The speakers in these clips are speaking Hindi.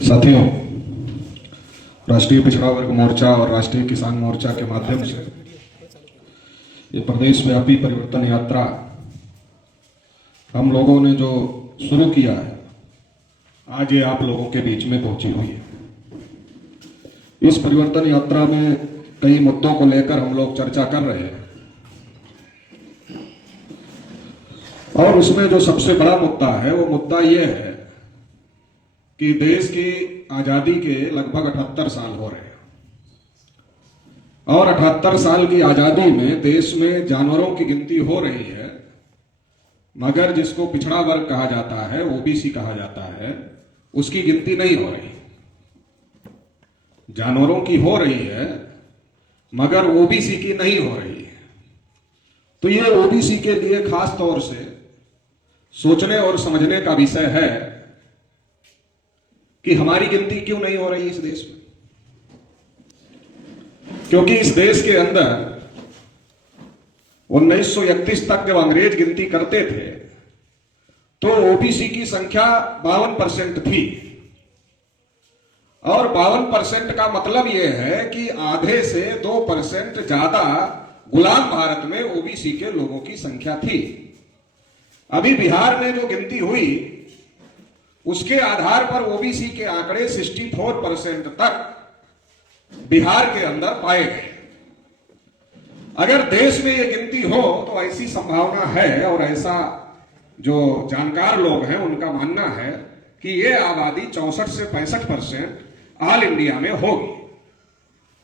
साथियों, राष्ट्रीय पिछड़ा वर्ग मोर्चा और राष्ट्रीय किसान मोर्चा के माध्यम से ये प्रदेश व्यापी परिवर्तन यात्रा हम लोगों ने जो शुरू किया है, आज ये आप लोगों के बीच में पहुंची हुई है। इस परिवर्तन यात्रा में कई मुद्दों को लेकर हम लोग चर्चा कर रहे हैं और उसमें जो सबसे बड़ा मुद्दा है वो मुद्दा ये है कि देश की आजादी के लगभग 78 साल हो रहे हैं और 78 साल की आजादी में देश में जानवरों की गिनती हो रही है, मगर जिसको पिछड़ा वर्ग कहा जाता है, ओबीसी कहा जाता है, उसकी गिनती नहीं हो रही। जानवरों की हो रही है मगर ओबीसी की नहीं हो रही है। तो ये ओबीसी के लिए खास तौर से सोचने और समझने का विषय है कि हमारी गिनती क्यों नहीं हो रही इस देश में। क्योंकि इस देश के अंदर 1931 तक जब अंग्रेज गिनती करते थे तो ओबीसी की संख्या 52% थी और 52% का मतलब यह है कि आधे से 2% ज्यादा गुलाम भारत में ओबीसी के लोगों की संख्या थी। अभी बिहार में जो गिनती हुई उसके आधार पर ओबीसी के आंकड़े 64% तक बिहार के अंदर पाए गए। अगर देश में यह गिनती हो तो ऐसी संभावना है और ऐसा जो जानकार लोग हैं उनका मानना है कि यह आबादी 64 से 65% ऑल इंडिया में होगी।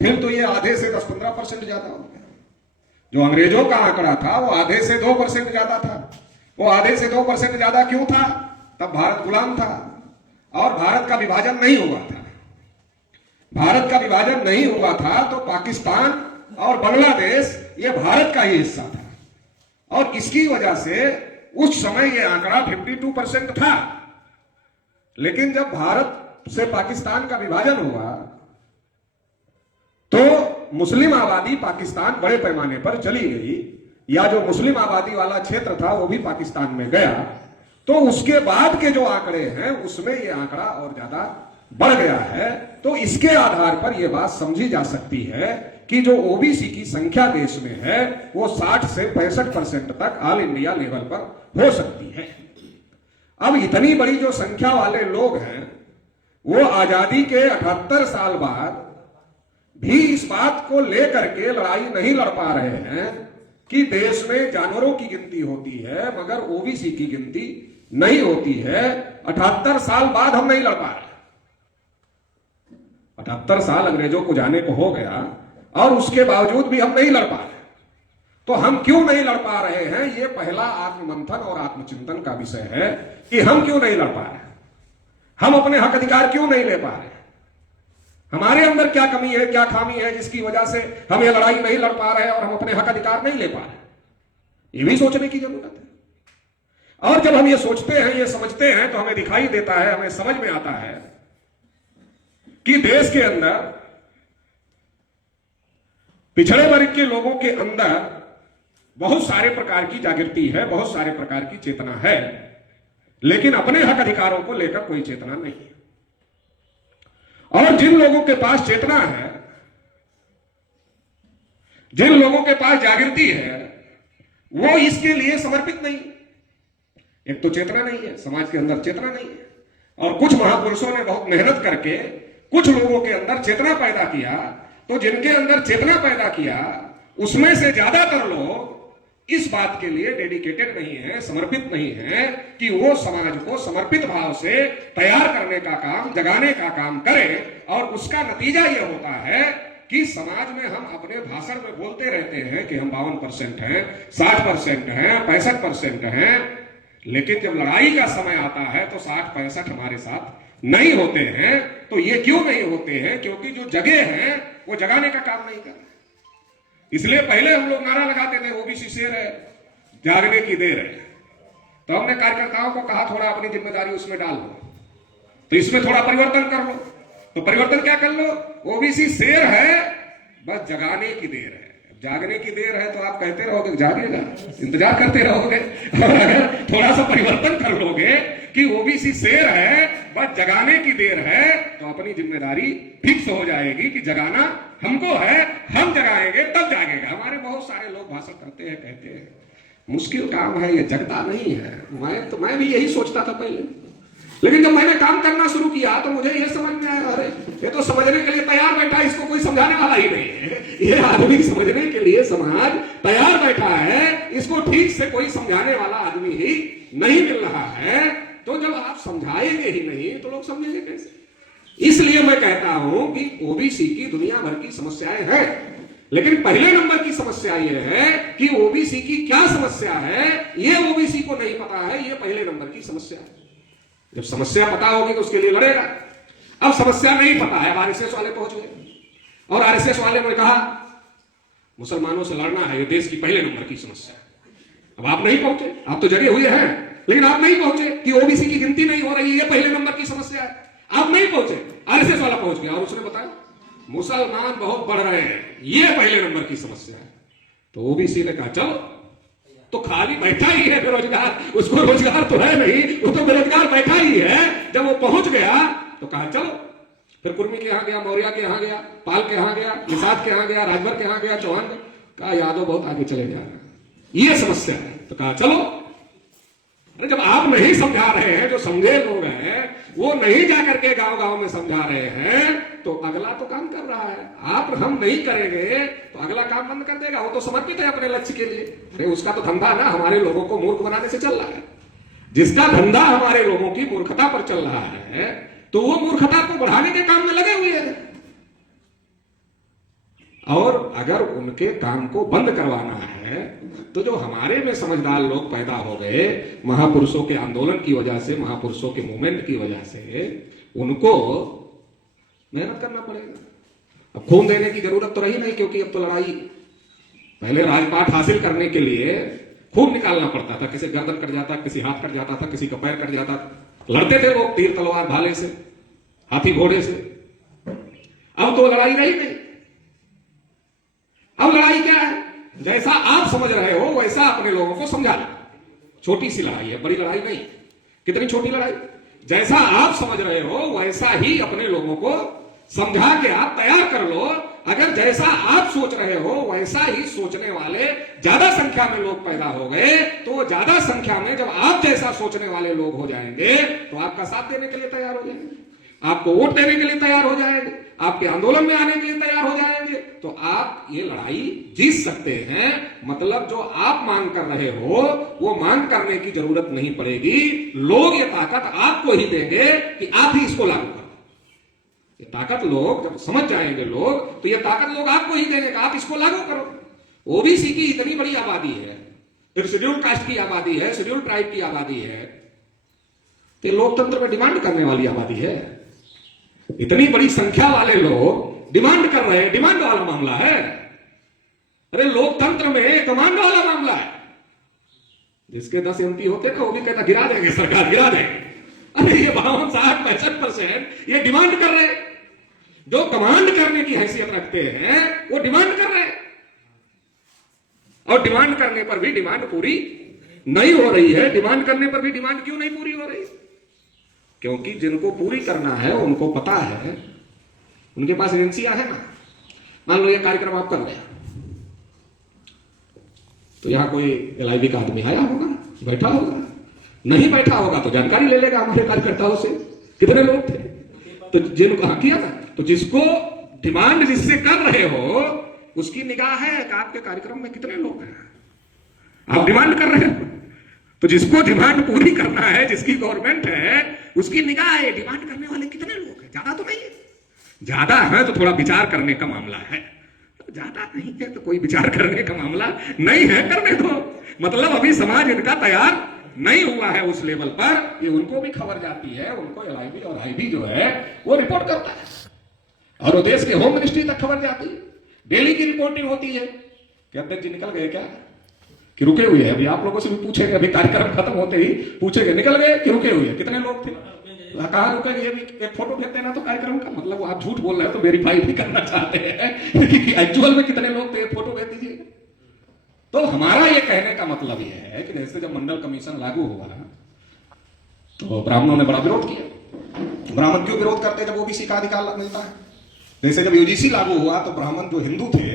फिर तो यह आधे से 10-15% ज्यादा हो गया। जो अंग्रेजों का आंकड़ा था वो आधे से 2% ज्यादा था। वो आधे से 2% ज्यादा क्यों था? तब भारत गुलाम था और भारत का विभाजन नहीं हुआ था। भारत का विभाजन नहीं हुआ था तो पाकिस्तान और बांग्लादेश ये भारत का ही हिस्सा था और इसकी वजह से उस समय ये आंकड़ा 52% था। लेकिन जब भारत से पाकिस्तान का विभाजन हुआ तो मुस्लिम आबादी पाकिस्तान बड़े पैमाने पर चली गई, या जो मुस्लिम आबादी वाला क्षेत्र था वो भी पाकिस्तान में गया। तो उसके बाद के जो आंकड़े हैं उसमें ये आंकड़ा और ज्यादा बढ़ गया है। तो इसके आधार पर यह बात समझी जा सकती है कि जो ओबीसी की संख्या देश में है वो 60 से 65% तक ऑल इंडिया लेवल पर हो सकती है। अब इतनी बड़ी जो संख्या वाले लोग हैं वो आजादी के 78 साल बाद भी इस बात को लेकर के लड़ाई नहीं लड़ पा रहे हैं कि देश में जानवरों की गिनती होती है मगर ओबीसी की गिनती नहीं होती है। 78 साल बाद हम नहीं लड़ पा रहे। 78 साल अंग्रेजों को जाने को हो गया और उसके बावजूद भी हम नहीं लड़ पा रहे। तो हम क्यों नहीं लड़ पा रहे हैं, ये पहला आत्ममंथन और आत्मचिंतन का विषय है कि हम क्यों नहीं लड़ पा रहे, हम अपने हक अधिकार क्यों नहीं ले पा रहे, हमारे अंदर क्या कमी है, क्या खामी है जिसकी वजह से हम ये लड़ाई नहीं लड़ पा रहे और हम अपने हक अधिकार नहीं ले पा रहे। ये भी सोचने की जरूरत है। और जब हम ये सोचते हैं, ये समझते हैं तो हमें दिखाई देता है, हमें समझ में आता है कि देश के अंदर पिछड़े वर्ग के लोगों के अंदर बहुत सारे प्रकार की जागृति है, बहुत सारे प्रकार की चेतना है, लेकिन अपने हक अधिकारों को लेकर कोई चेतना नहीं है। और जिन लोगों के पास चेतना है, जिन लोगों के पास जागृति है, वो इसके लिए समर्पित नहीं। एक तो चेतना नहीं है, समाज के अंदर चेतना नहीं है, और कुछ महापुरुषों ने बहुत मेहनत करके कुछ लोगों के अंदर चेतना पैदा किया। तो जिनके अंदर चेतना पैदा किया उसमें से ज्यादातर लोग इस बात के लिए डेडिकेटेड नहीं है, समर्पित नहीं है कि वो समाज को समर्पित भाव से तैयार करने का काम, जगाने का काम करें। और उसका नतीजा ये होता है कि समाज में हम अपने भाषण में बोलते रहते हैं कि हम 52% हैं, 60% हैं, 65% हैं, लेकिन जब लड़ाई का समय आता है तो 60-65 हमारे साथ नहीं होते हैं। तो ये क्यों नहीं होते हैं? क्योंकि जो जगह हैं वो जगाने का काम नहीं कर रहे। इसलिए पहले हम लोग नारा लगाते थे ओबीसी शेर है, जागने की देर है। तो हमने कार्यकर्ताओं को कहा थोड़ा अपनी जिम्मेदारी उसमें डाल लो, तो इसमें थोड़ा परिवर्तन कर लो। तो परिवर्तन क्या कर लो? ओबीसी शेर है, बस जगाने की देर है, जागने की देर है तो आप कहते रहोगे जागेगा, इंतजार करते रहोगे। और अगर थोड़ा सा परिवर्तन कर लोगे कि ओबीसी शेर है, बस जगाने की देर है, तो अपनी जिम्मेदारी फिक्स हो जाएगी कि जगाना हमको है, हम जगाएंगे तब जागेगा। हमारे बहुत सारे लोग भाषण करते हैं, कहते हैं मुश्किल काम है ये, जगता नहीं है। मैं भी यही सोचता था पहले, लेकिन जब मैंने काम करना शुरू किया तो मुझे ये समझ में आया, अरे ये तो समझने के लिए तैयार बैठा है, इसको कोई समझाने वाला ही नहीं है। ये आदमी समझने के लिए समाज तैयार बैठा है, इसको ठीक से कोई समझाने वाला आदमी ही नहीं मिल रहा है। तो जब आप समझाएंगे ही नहीं तो लोग समझेंगे कैसे? इसलिए मैं कहता हूं कि ओबीसी की दुनिया भर की समस्याएं हैं, लेकिन पहले नंबर की समस्या यह है कि ओबीसी की क्या समस्या है ये ओबीसी को नहीं पता है। ये पहले नंबर की समस्या है। जब समस्या पता होगी तो उसके लिए लड़ेगा। अब समस्या नहीं पता है, अब आरएसएस वाले पहुंच गए और आरएसएस वाले ने कहा मुसलमानों से लड़ना है, ये देश की पहले नंबर की समस्या है। अब आप नहीं पहुंचे, आप तो जगे हुए हैं, लेकिन आप नहीं पहुंचे कि ओबीसी की गिनती नहीं हो रही, ये पहले नंबर की समस्या है। आप नहीं पहुंचे, आरएसएस वाला पहुंच गया और उसने बताया मुसलमान बहुत बढ़ रहे हैं, ये पहले नंबर की समस्या है। तो ओबीसी ने कहा चलो, तो खाली बैठा ही है बेरोजगार, उसको रोजगार तो है नहीं, वो तो बेरोजगार बैठा ही है। जब वो पहुंच गया तो कहा चलो, फिर कुर्मी के यहां गया, मौर्य के यहां गया, पाल के यहां गया, निषाद के यहां गया, राजभर के यहां गया, चौहान कहा यादव बहुत आगे चले जा रहे, ये समस्या है। तो कहा चलो, अरे जब आप नहीं समझा रहे हैं, जो समझे लोग हैं वो नहीं जाकर के गांव गांव में समझा रहे हैं, तो अगला तो काम कर रहा है। आप हम नहीं करेंगे तो अगला काम बंद कर देगा। वो तो समर्पित है अपने लक्ष्य के लिए। अरे उसका तो धंधा ना हमारे लोगों को मूर्ख बनाने से चल रहा है। जिसका धंधा हमारे लोगों की मूर्खता पर चल रहा है, तो वो मूर्खता को बढ़ाने के काम में लगे हुए हैं। और अगर उनके काम को बंद करवाना है तो जो हमारे में समझदार लोग पैदा हो गए महापुरुषों के आंदोलन की वजह से, महापुरुषों के मूवमेंट की वजह से, उनको मेहनत करना पड़ेगा। अब खून देने की जरूरत तो रही नहीं, क्योंकि अब तो लड़ाई, पहले राजपाट हासिल करने के लिए खून निकालना पड़ता था, किसी गर्दन कट जाता, किसी हाथ कट जाता था, किसी का पैर कट जाता था। लड़ते थे लोग तीर तलवार भाले से, हाथी घोड़े से। अब तो लड़ाई रही नहीं। अब लड़ाई क्या है? जैसा आप समझ रहे हो वैसा अपने लोगों को समझाना। छोटी सी लड़ाई है, बड़ी लड़ाई नहीं। कितनी छोटी लड़ाई? जैसा आप समझ रहे हो वैसा ही अपने लोगों को समझा के आप तैयार कर लो। अगर जैसा आप सोच रहे हो वैसा ही सोचने वाले ज्यादा संख्या में लोग पैदा हो गए, तो ज्यादा संख्या में जब आप जैसा सोचने वाले लोग हो जाएंगे तो आपका साथ देने के लिए तैयार हो जाएंगे, आपको वोट देने के लिए तैयार हो जाएंगे, आपके आंदोलन में आने के लिए तैयार हो जाएंगे। तो आप ये लड़ाई जीत सकते हैं। मतलब जो आप मांग कर रहे हो वो मांग करने की जरूरत नहीं पड़ेगी। लोग ये ताकत आपको ही देंगे कि आप ही इसको लागू करो। ये ताकत लोग जब समझ जाएंगे लोग, तो ये ताकत लोग आपको ही देंगे कि आप इसको लागू करो। ओबीसी की इतनी बड़ी आबादी है, एक शेड्यूल कास्ट की आबादी है, शेड्यूल ट्राइब की आबादी है, तो लोकतंत्र में डिमांड करने वाली आबादी है। इतनी बड़ी संख्या वाले लोग डिमांड कर रहे हैं, डिमांड वाला मामला है। अरे लोकतंत्र में कमांड वाला मामला है। जिसके 10 MP होते ना वो भी कहता गिरा देंगे, सरकार गिरा देंगे। अरे ये 52, 60, 65% ये डिमांड कर रहे हैं। जो कमांड करने की हैसियत रखते हैं वो डिमांड कर रहे हैं, और डिमांड करने पर भी डिमांड पूरी नहीं हो रही है। डिमांड करने पर भी डिमांड क्यों नहीं पूरी हो रही? क्योंकि जिनको पूरी करना है उनको पता है, उनके पास एजेंसियां है ना। मान लो ये कार्यक्रम आप कर रहे हैं, तो यहां कोई LIV का आदमी आया होगा, बैठा होगा, नहीं बैठा होगा तो जानकारी ले लेगा हमारे कार्यकर्ताओं से कितने लोग थे, तो जिनको किया ना, तो जिसको डिमांड जिससे कर रहे हो उसकी निगाह है कि आपके कार्यक्रम में कितने लोग हैं। आप डिमांड कर रहे हो तो जिसको डिमांड पूरी करना है, जिसकी गवर्नमेंट है, उसकी निगाह है डिमांड करने वाले कितने लोग हैं। ज्यादा तो नहीं है, ज्यादा है तो थोड़ा विचार करने का मामला है, ज्यादा नहीं है तो कोई विचार करने का मामला नहीं है, करने दो। मतलब अभी समाज इनका तैयार नहीं हुआ है उस लेवल पर कि उनको भी खबर जाती है, उनको LIV और IB जो है वो रिपोर्ट करता है, और वो देश के होम मिनिस्ट्री तक खबर जाती है। डेली की रिपोर्टिंग होती है कि अध्यक्ष जी निकल गए क्या, कि रुके हुए हैं। अभी आप लोगों से भी पूछेंगे, अभी कार्यक्रम खत्म होते ही पूछेंगे निकल गए कि रुके हुए, कितने लोग थे, कहा रुका ये भी एक फोटो भेज देना तो कार्यक्रम का, मतलब आप झूठ बोल रहे हो तो वेरीफाई भी करना चाहते हैं कि एक्चुअल में कितने लोग थे, फोटो भेज दीजिए। तो हमारा ये कहने का मतलब ये है कि जैसे जब मंडल कमीशन लागू हुआ तो ब्राह्मणों ने बड़ा विरोध किया। ब्राह्मण क्यों विरोध करते जब ओबीसी का अधिकार मिलता है? जैसे जब यूजीसी लागू हुआ तो ब्राह्मण जो हिंदू थे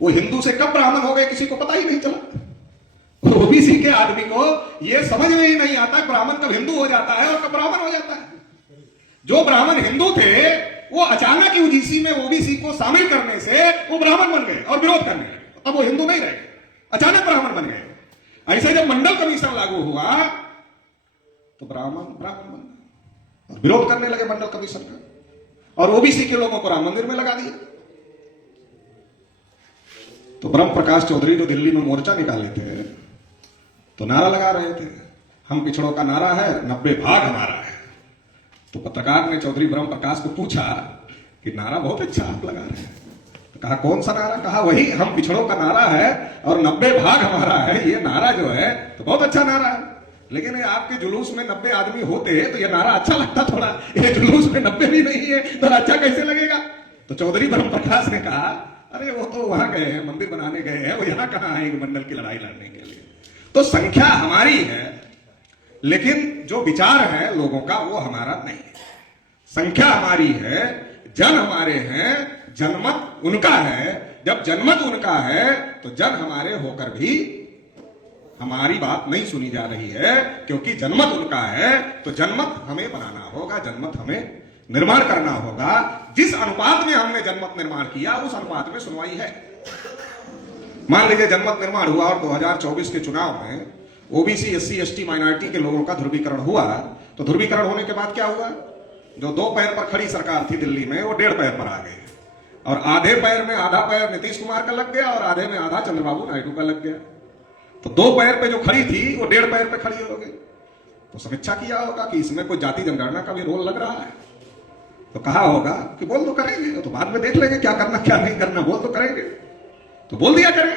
वो हिंदू से कब ब्राह्मण हो गए किसी को पता ही नहीं चला। ओबीसी के आदमी को यह समझ में ही नहीं आता ब्राह्मण कब हिंदू हो जाता है और कब ब्राह्मण हो जाता है। जो ब्राह्मण हिंदू थे वो अचानक यूजीसी में ओबीसी को शामिल करने से वो ब्राह्मण बन गए और विरोध करने लगे, तब वो हिंदू नहीं रहे, अचानक ब्राह्मण बन गए। ऐसे जब मंडल कमीशन लागू हुआ तो ब्राह्मण बन गए और विरोध करने लगे मंडल कमीशन का, और ओबीसी के लोगों को राम मंदिर में लगा दिया। तो ब्रह्म प्रकाश चौधरी जो दिल्ली में मोर्चा निकाले थे तो नारा लगा रहे थे, हम पिछड़ों का नारा है 90 भाग हमारा है। तो पत्रकार ने चौधरी ब्रह्म प्रकाश को पूछा कि नारा बहुत अच्छा आप लगा रहे हैं, तो कहा कौन सा नारा? कहा वही हम पिछड़ों का नारा है और 90 भाग हमारा है। ये नारा जो है तो बहुत अच्छा नारा है, लेकिन ये आपके जुलूस में 90 आदमी होते तो ये नारा अच्छा लगता थोड़ा, ये जुलूस में 90 भी नहीं है तो अच्छा कैसे लगेगा? तो चौधरी ब्रह्म प्रकाश ने कहा अरे वो तो वहां गए हैं, मंदिर बनाने गए हैं, वो यहां कहां है मंडल की लड़ाई लड़ने के लिए। तो संख्या हमारी है लेकिन जो विचार है लोगों का वो हमारा नहीं है। संख्या हमारी है, जन हमारे हैं, जनमत उनका है। जब जनमत उनका है तो जन हमारे होकर भी हमारी बात नहीं सुनी जा रही है, क्योंकि जनमत उनका है तो जनमत हमें बनाना होगा, जनमत हमें निर्माण करना होगा। जिस अनुपात में हमने जनमत निर्माण किया उस अनुपात में सुनवाई है। मान लीजिए जनमत निर्माण हुआ और 2024 के चुनाव में ओबीसी एससी एसटी माइनॉरिटी के लोगों का ध्रुवीकरण हुआ, तो ध्रुवीकरण होने के बाद क्या हुआ? जो 2 पैर पर खड़ी सरकार थी दिल्ली में वो 1.5 पैर पर आ गई, और आधे पैर में आधा पैर नीतीश कुमार का लग गया और आधे में आधा चंद्रबाबू नायडू का लग गया। तो 2 पैर पे जो खड़ी थी वो 1.5 पैर पे खड़ी हो गई। तो समीक्षा किया होगा कि इसमें कोई जाति जनगणना का भी रोल लग रहा है, तो कहा होगा कि बोल तो करेंगे, तो बाद में देख लेंगे क्या करना क्या नहीं करना, बोल तो करेंगे, तो बोल दिया करें।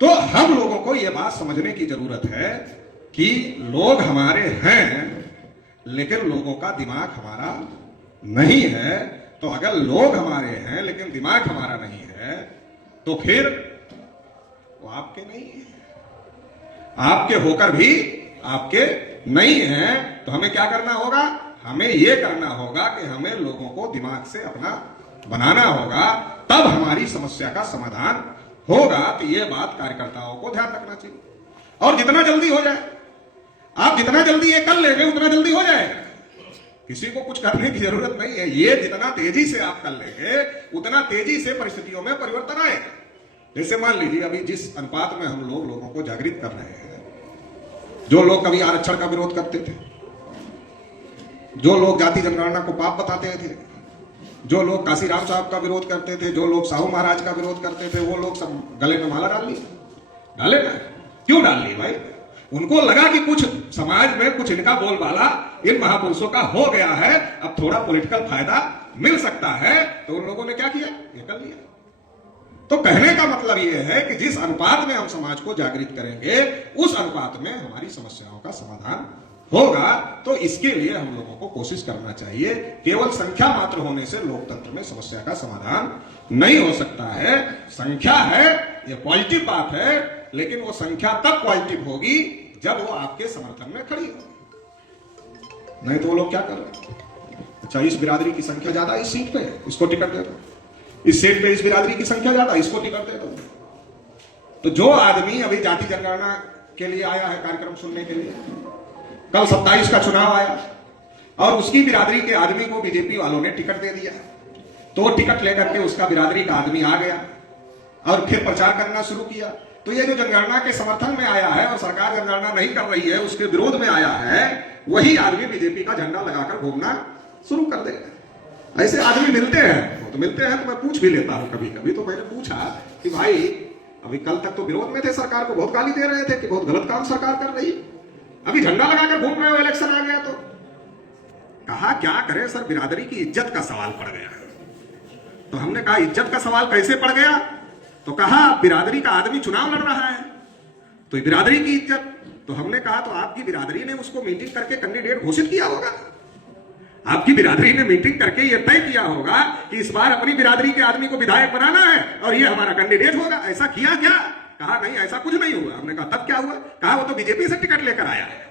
तो हम लोगों को यह बात समझने की जरूरत है कि लोग हमारे हैं लेकिन लोगों का दिमाग हमारा नहीं है। तो अगर लोग हमारे हैं लेकिन दिमाग हमारा नहीं है तो फिर वो आपके नहीं है, आपके होकर भी आपके नहीं है। तो हमें क्या करना होगा? हमें यह करना होगा कि हमें लोगों को दिमाग से अपना बनाना होगा, तब हमारी समस्या का समाधान होगा। तो यह बात कार्यकर्ताओं को ध्यान रखना चाहिए, और जितना जल्दी हो जाए, आप जितना जल्दी ये कर लेंगे उतना जल्दी हो जाएगा। किसी को कुछ करने की जरूरत नहीं है, ये जितना तेजी से आप कर लेंगे उतना तेजी से परिस्थितियों में परिवर्तन आएगा। जैसे मान लीजिए अभी जिस अनुपात में हम लोगों को जागृत कर रहे हैं, जो लोग कभी आरक्षण का विरोध करते थे, जो लोग जाति जनगणना को पाप बताते थे, जो लोग काशीराम साहब का विरोध करते थे, जो लोग साहू महाराज का विरोध करते थे, वो लोग सब गले में माला डाल ली। डाले ना? क्यों डाल ली भाई? उनको लगा कि कुछ समाज में कुछ इनका बोलबाला इन महापुरुषों का हो गया है, अब थोड़ा पॉलिटिकल फायदा मिल सकता है, तो उन लोगों ने क्या किया? ये कर लिया। तो कहने का मतलब यह है कि जिस अनुपात में हम समाज को जागृत करेंगे उस अनुपात में हमारी समस्याओं का समाधान होगा। तो इसके लिए हम लोगों को कोशिश करना चाहिए। केवल संख्या मात्र होने से लोकतंत्र में समस्या का समाधान नहीं हो सकता है। संख्या है, ये पॉजिटिव बात है, लेकिन वो संख्या तब पॉजिटिव होगी जब वो आपके समर्थन में खड़ी हो। नहीं तो वो लोग क्या कर रहे हैं? अच्छा, इस बिरादरी की संख्या ज्यादा इस सीट पे, इसको टिकट दे दो। इस सीट पे इस बिरादरी की संख्या ज्यादा, इसको टिकट दे दो। तो जो आदमी अभी जाति जनगणना के लिए आया है कार्यक्रम सुनने के लिए, कल 27 का चुनाव आया और उसकी बिरादरी के आदमी को बीजेपी वालों ने टिकट दे दिया, तो टिकट लेकर के उसका बिरादरी का आदमी आ गया और फिर प्रचार करना शुरू किया। तो ये जो जनगणना के समर्थन में आया है और सरकार जनगणना नहीं कर रही है उसके विरोध में आया है, वही आदमी बीजेपी का झंडा लगाकर घूमना शुरू कर देगा। ऐसे आदमी मिलते हैं, तो मिलते हैं तो मैं पूछ भी लेता हूं कभी कभी। तो मैंने पूछा कि भाई अभी कल तक तो विरोध में थे, सरकार को बहुत गाली दे रहे थे कि बहुत गलत काम सरकार कर रही, अभी झंडा लगाकर घूम रहे हो, इलेक्शन आ गया तो। कहा क्या करें सर, बिरादरी की इज्जत का सवाल पड़ गया। तो हमने कहा इज्जत का सवाल कैसे पड़ गया? तो कहा बिरादरी का आदमी चुनाव लड़ रहा है तो बिरादरी की इज्जत। तो हमने कहा तो आपकी बिरादरी ने उसको मीटिंग करके कैंडिडेट घोषित किया होगा, आपकी बिरादरी ने मीटिंग करके यह तय किया होगा कि इस बार अपनी बिरादरी के आदमी को विधायक बनाना है और ये हमारा कैंडिडेट होगा। ऐसा किया क्या? कहा नहीं, ऐसा कुछ नहीं हुआ। हमने कहा तब क्या हुआ? कहा वो तो बीजेपी से टिकट लेकर आया है।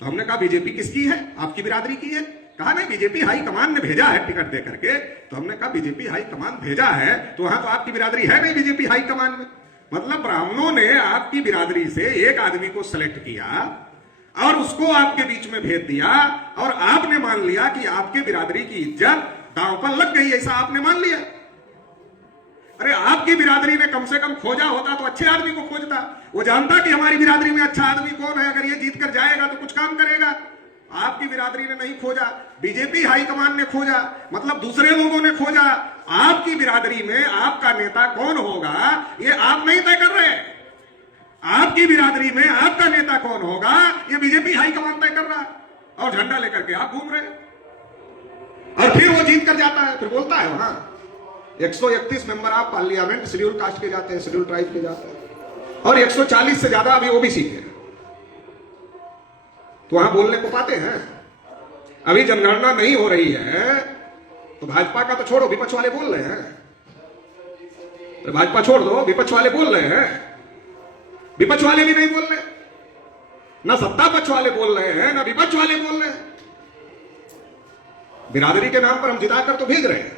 तो हमने कहा बीजेपी किसकी है? आपकी बिरादरी की है। कहा नहीं, बीजेपी हाई कमान ने भेजा है टिकट दे करके। तो हमने कहा बीजेपी हाई कमान भेजा है तो वहां तो आपकी बिरादरी है नहीं बीजेपी हाई कमान में। मतलब ब्राह्मणों ने आपकी बिरादरी से एक आदमी को सेलेक्ट किया और उसको आपके बीच में भेज दिया और आपने मान लिया कि आपके बिरादरी की इज्जत दांव पर लग गई, ऐसा आपने मान लिया। अरे आपकी बिरादरी ने कम से कम खोजा होता तो अच्छे आदमी को खोजता। वो जानता कि हमारी बिरादरी में अच्छा आदमी कौन है, अगर ये जीत कर जाएगा तो कुछ काम करेगा। आपकी बिरादरी ने नहीं खोजा, बीजेपी हाईकमान ने खोजा, मतलब दूसरे लोगों ने खोजा। आपकी बिरादरी में आपका नेता कौन होगा ये आप नहीं तय कर रहे। आपकी बिरादरी में आपका नेता कौन होगा ये बीजेपी हाईकमान तय कर रहा है और झंडा लेकर के आप घूम रहे। और फिर वो जीत कर जाता है, फिर बोलता है वहां 131 member of parliament schedule caste के जाते हैं, शेड्यूल ट्राइब के जाते हैं और 140 से ज्यादा अभी ओबीसी के, तो वहां बोलने को पाते हैं। अभी जनगणना नहीं हो रही है तो भाजपा का तो छोड़ो, विपक्ष वाले बोल रहे हैं। तो भाजपा छोड़ दो, विपक्ष वाले बोल रहे हैं। विपक्ष वाले भी नहीं बोल रहे, ना सत्ता पक्ष वाले बोल रहे हैं, ना विपक्ष वाले बोल रहे हैं। बिरादरी के नाम पर हम जिताकर तो भेज रहे हैं,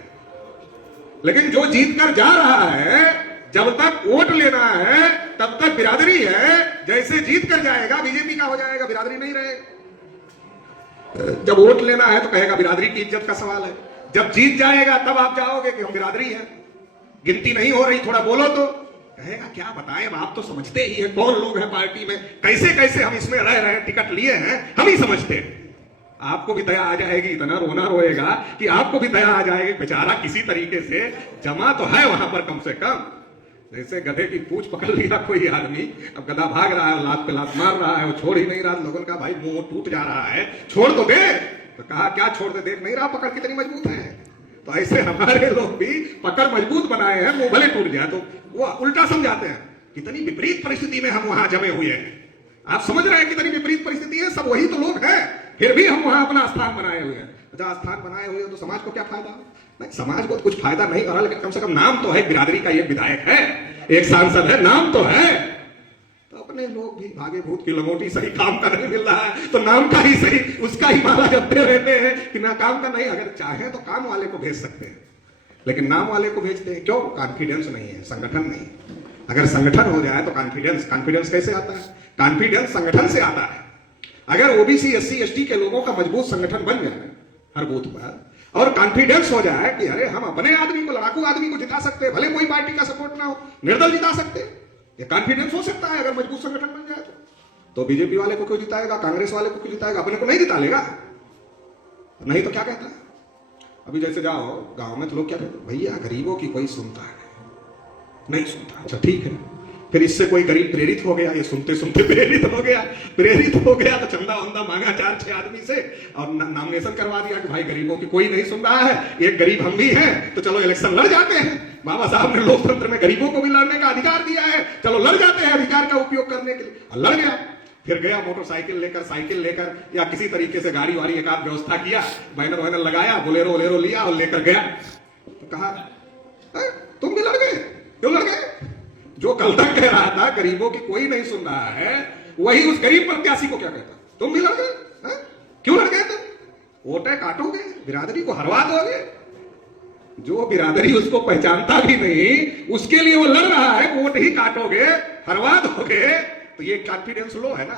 लेकिन जो जीत कर जा रहा है जब तक वोट लेना है तब तक बिरादरी है। जैसे जीत कर जाएगा बीजेपी का हो जाएगा, बिरादरी नहीं रहेगा। जब वोट लेना है तो कहेगा बिरादरी की इज्जत का सवाल है, जब जीत जाएगा तब आप जाओगे कि हम बिरादरी है। गिनती नहीं हो रही, थोड़ा बोलो तो कहेगा क्या बताएं, आप तो समझते ही हैं कौन लोग हैं पार्टी में, कैसे कैसे हम इसमें रह रहे हैं, टिकट लिए हैं, हम ही समझते हैं। आपको भी दया आ जाएगी, इतना रोना रोएगा कि आपको भी दया आ जाएगी। बेचारा किसी तरीके से जमा तो है वहां पर, कम से कम जैसे गधे की पूंछ पकड़ लिया कोई आदमी, अब गधा भाग रहा है, लात पे लात मार रहा है, वो छोड़ ही नहीं रहा। लोगों का भाई मुंह टूट जा रहा है, छोड़ तो दे। तो कहा क्या छोड़ दे, देख नहीं रहा पकड़ कितनी मजबूत है। तो ऐसे हमारे लोग भी पकड़ मजबूत बनाए हैं, मुंह भले टूट जाए तो वो उल्टा समझाते हैं। कितनी विपरीत परिस्थिति में हम वहां जमे हुए हैं, आप समझ रहे हैं कितनी विपरीत परिस्थिति है। सब वही तो लोग हैं, फिर भी हम वहां अपना स्थान बनाए हुए हैं। जहां स्थान बनाए हुए हैं तो समाज को क्या फायदा? नहीं, समाज को तो कुछ फायदा नहीं हो रहा, लेकिन कम से कम नाम तो है, बिरादरी का एक विधायक है, एक सांसद है, नाम तो है। तो अपने लोग भी भागे भूत की लंगोटी, सही काम का नहीं मिल रहा है तो नाम का ही सही, उसका ही माला जपते रहते हैं कि ना काम का नहीं। अगर चाहे तो काम वाले को भेज सकते हैं, लेकिन नाम वाले को भेजते हैं क्यों? कॉन्फिडेंस नहीं है, संगठन नहीं। अगर संगठन हो जाए तो कॉन्फिडेंस कैसे आता है? कॉन्फिडेंस संगठन से आता है। अगर ओबीसी एससी एसटी के लोगों का मजबूत संगठन बन जाए हर बूथ पर और कॉन्फिडेंस हो जाए कि अरे हम अपने आदमी को, लड़ाकू आदमी को जिता सकते हैं, भले कोई पार्टी का सपोर्ट ना हो, निर्दल जिता सकते हैं, ये कॉन्फिडेंस हो सकता है अगर मजबूत संगठन बन जाए तो बीजेपी वाले को क्यों जिताएगा, कांग्रेस वाले को क्यों जिताएगा, अपने को नहीं जिता लेगा। नहीं तो क्या कहता है? अभी जैसे जाओ गांव में तो लोग क्या कहते हैं, भैया गरीबों की कोई सुनता है नहीं सुनता। अच्छा ठीक है, फिर इससे कोई गरीब प्रेरित हो गया, ये सुनते सुनते प्रेरित हो गया तो चंदा वंदा मांगा 4-6 आदमी से और नॉमिनेशन करवा दिया कि भाई गरीबों की कोई नहीं सुन रहा है, एक गरीब हम भी हैं तो चलो इलेक्शन लड़ जाते हैं। बाबा साहब ने लोकतंत्र में गरीबों को भी लड़ने का अधिकार दिया है, चलो लड़ जाते हैं अधिकार का उपयोग करने के लिए। और लड़ गया, फिर गया मोटरसाइकिल लेकर, साइकिल लेकर या किसी तरीके से गाड़ी वाड़ी एक आध व्यवस्था किया, बैनर वैनर लगाया, बोलेरो वोलेरो लिया और लेकर गया। तो कहा तुम भी लड़ गए, क्यों लड़ गए? जो कल तक कह रहा था गरीबों की कोई नहीं सुन रहा है, वही उस गरीब प्रत्याशी को क्या कहता? तुम भी लड़ गए, क्यों लड़ गए? तुम वोटें काटोगे, बिरादरी को हरवा दोगे। जो बिरादरी उसको पहचानता भी नहीं उसके लिए वो लड़ रहा है, वोट ही काटोगे, हरवा दोगे, तो ये कॉन्फिडेंस लो है ना।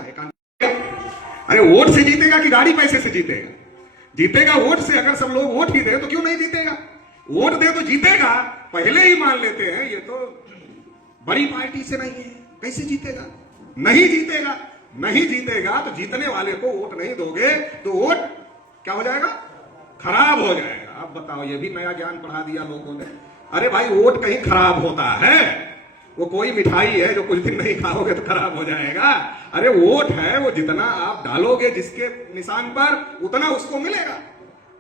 अरे वोट से जीतेगा कि गाड़ी पैसे से जीतेगा? जीतेगा वोट से। अगर सब लोग वोट ही दे तो क्यों नहीं जीतेगा? वोट दे तो जीतेगा, पहले ही मान लेते हैं ये तो बड़ी पार्टी से नहीं है, कैसे जीतेगा? नहीं जीतेगा, नहीं जीतेगा तो जीतने वाले को वोट नहीं दोगे तो वोट क्या हो जाएगा? खराब हो जाएगा। अब बताओ, ये भी नया ज्ञान पढ़ा दिया लोगों ने। अरे भाई वोट कहीं खराब होता है? वो कोई मिठाई है जो कुछ दिन नहीं खाओगे तो खराब हो जाएगा? अरे वोट है वो जितना आप डालोगे जिसके निशान पर उतना उसको मिलेगा,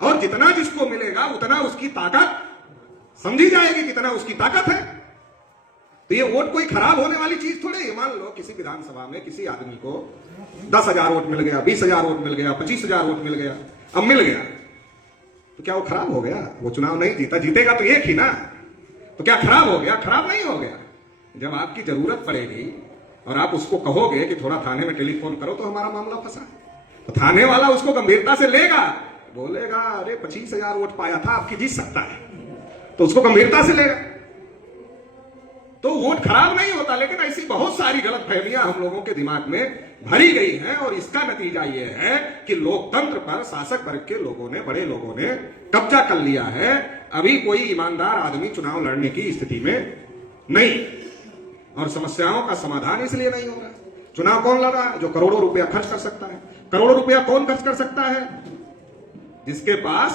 और जितना जिसको मिलेगा उतना उसकी ताकत समझी जाएगी, कितना उसकी ताकत है। तो ये वोट कोई खराब होने वाली चीज थोड़ी है। मान लो किसी विधानसभा में किसी आदमी को 10,000 वोट मिल गया, 20,000 वोट मिल गया, 25,000 वोट मिल गया, अब मिल गया, तो क्या वो खराब हो गया? वो चुनाव नहीं जीता, जीतेगा तो एक ही ना, तो क्या खराब हो गया? खराब नहीं हो गया। जब आपकी जरूरत पड़ेगी और आप उसको कहोगे कि थोड़ा थाने में टेलीफोन करो तो हमारा मामला फंसा, तो थाने वाला उसको गंभीरता से लेगा, बोलेगा अरे 25,000 वोट पाया था, आपकी जीत सकता है, तो उसको गंभीरता से लेगा। तो वोट खराब नहीं होता, लेकिन ऐसी बहुत सारी गलत फहमियां हम लोगों के दिमाग में भरी गई हैं और इसका नतीजा यह है कि लोकतंत्र पर शासक वर्ग के लोगों ने, बड़े लोगों ने कब्जा कर लिया है। अभी कोई ईमानदार आदमी चुनाव लड़ने की स्थिति में नहीं, और समस्याओं का समाधान इसलिए नहीं हो रहा। चुनाव कौन लड़ रहा है? जो करोड़ों रुपया खर्च कर सकता है। करोड़ों रुपया कौन खर्च कर सकता है? जिसके पास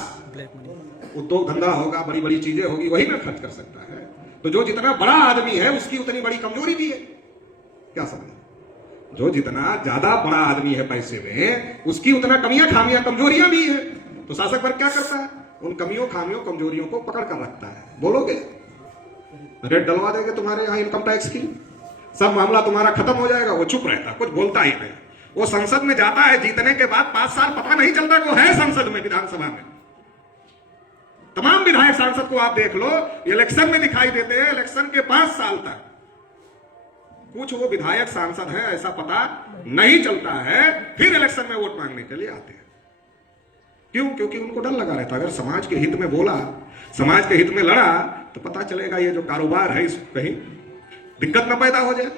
उद्योग धंधा होगा, बड़ी बड़ी चीजें होगी, वही ना खर्च कर सकता है। तो जो जितना बड़ा आदमी है उसकी उतनी बड़ी कमजोरी भी है। क्या समझे? जो जितना ज्यादा बड़ा आदमी है पैसे में, उसकी उतना कमियां खामियां कमजोरियां भी है। तो शासक वर्ग क्या करता है? उन कमियों खामियों कमजोरियों को पकड़ कर रखता है। बोलोगे रेट डलवा देंगे तुम्हारे यहां इनकम टैक्स की, सब मामला तुम्हारा खत्म हो जाएगा। वो चुप रहता, कुछ बोलता ही नहीं। वो संसद में जाता है, जीतने के बाद 5 साल पता नहीं चलता वो है संसद में, विधानसभा में। तमाम विधायक सांसद को आप देख लो, इलेक्शन में दिखाई देते हैं, इलेक्शन के 5 साल तक कुछ वो विधायक सांसद है ऐसा पता नहीं चलता है, फिर इलेक्शन में वोट मांगने के लिए आते हैं। क्यों? क्योंकि उनको डर लगा रहता है, अगर समाज के हित में बोला, समाज के हित में लड़ा, तो पता चलेगा ये जो कारोबार है इसको कहीं दिक्कत न पैदा हो जाए।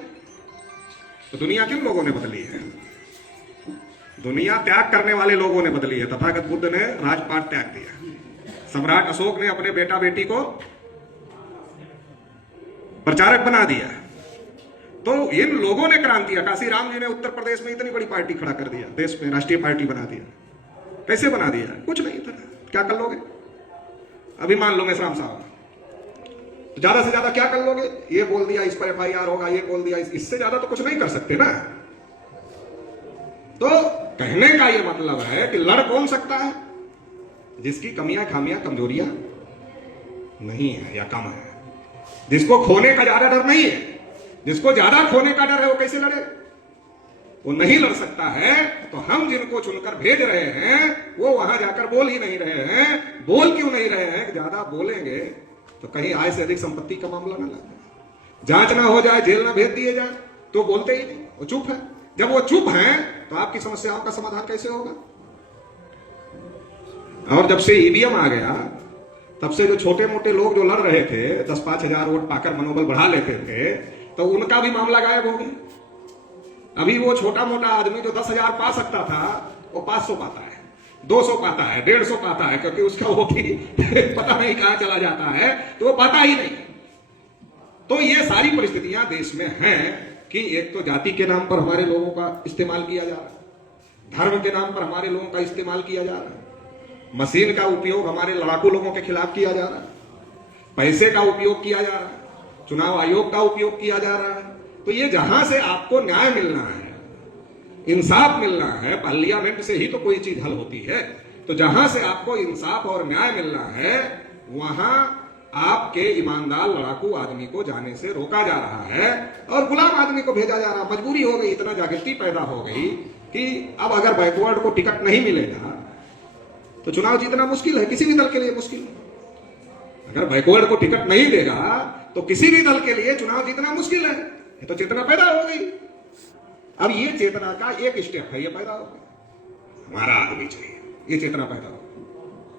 तो दुनिया किन लोगों ने बदली है? दुनिया त्याग करने वाले लोगों ने बदली है। तथागत बुद्ध ने राजपाट त्याग दिया, सम्राट अशोक ने अपने बेटा बेटी को प्रचारक बना दिया। तो इन लोगों ने क्रांति, काशी राम जी ने उत्तर प्रदेश में इतनी बड़ी पार्टी खड़ा कर दिया, देश में राष्ट्रीय पार्टी बना दिया। कैसे बना दिया? कुछ नहीं था। क्या कर लोगे? अभी मान लो मैं राम साहब, तो ज्यादा से ज्यादा क्या कर लोगे? ये बोल दिया इस पर FIR होगा, ये बोल दिया, इससे ज्यादा तो कुछ नहीं कर सकते ना। तो कहने का ये मतलब है कि लड़ कौन सकता है? जिसकी कमियां खामियां कमजोरियां नहीं है या कम है, जिसको खोने का ज्यादा डर नहीं है। जिसको ज्यादा खोने का डर है वो कैसे लड़े? वो नहीं लड़ सकता है। तो हम जिनको चुनकर भेज रहे हैं वो वहां जाकर बोल ही नहीं रहे हैं। बोल क्यों नहीं रहे हैं? ज्यादा बोलेंगे तो कहीं आय से अधिक संपत्ति का मामला ना लग जाए, जांच ना हो जाए, जेल ना भेज दिए जाए, तो बोलते ही नहीं, वो चुप है। जब वो चुप हैं तो आपकी समस्याओं का समाधान कैसे होगा? और जब से EVM आ गया, तब से जो छोटे मोटे लोग जो लड़ रहे थे, 10-5 हजार वोट पाकर मनोबल बढ़ा लेते थे, तो उनका भी मामला गायब हो गया। अभी वो छोटा मोटा आदमी जो 10,000 पा सकता था, वो 500 पाता है, 200 पाता है, 150 पाता है, क्योंकि उसका वोट ही पता नहीं कहां चला जाता है, तो वो पाता ही नहीं। तो ये सारी परिस्थितियां देश में हैं कि एक तो जाति के नाम पर हमारे लोगों का इस्तेमाल किया जा रहा है, धर्म के नाम पर हमारे लोगों का इस्तेमाल किया जा रहा है, मशीन का उपयोग हमारे लड़ाकू लोगों के खिलाफ किया जा रहा है, पैसे का उपयोग किया जा रहा है, चुनाव आयोग का उपयोग किया जा रहा है। तो ये जहां से आपको न्याय मिलना है, इंसाफ मिलना है, पार्लियामेंट से ही तो कोई चीज हल होती है। तो जहां से आपको इंसाफ और न्याय मिलना है, वहां आपके ईमानदार लड़ाकू आदमी को जाने से रोका जा रहा है और गुलाम आदमी को भेजा जा रहा है। मजबूरी हो गई, इतना जागृति पैदा हो गई कि अब अगर बैकवर्ड को टिकट नहीं मिलेगा तो चुनाव जीतना मुश्किल है, किसी भी दल के लिए मुश्किल है। अगर बैकवर्ड को टिकट नहीं देगा तो किसी भी दल के लिए चुनाव जीतना मुश्किल है। ये तो चेतना पैदा हो गई। अब ये चेतना का एक स्टेप है, ये पैदा हो गया, हमारा आदमी चाहिए, ये चेतना पैदा हो।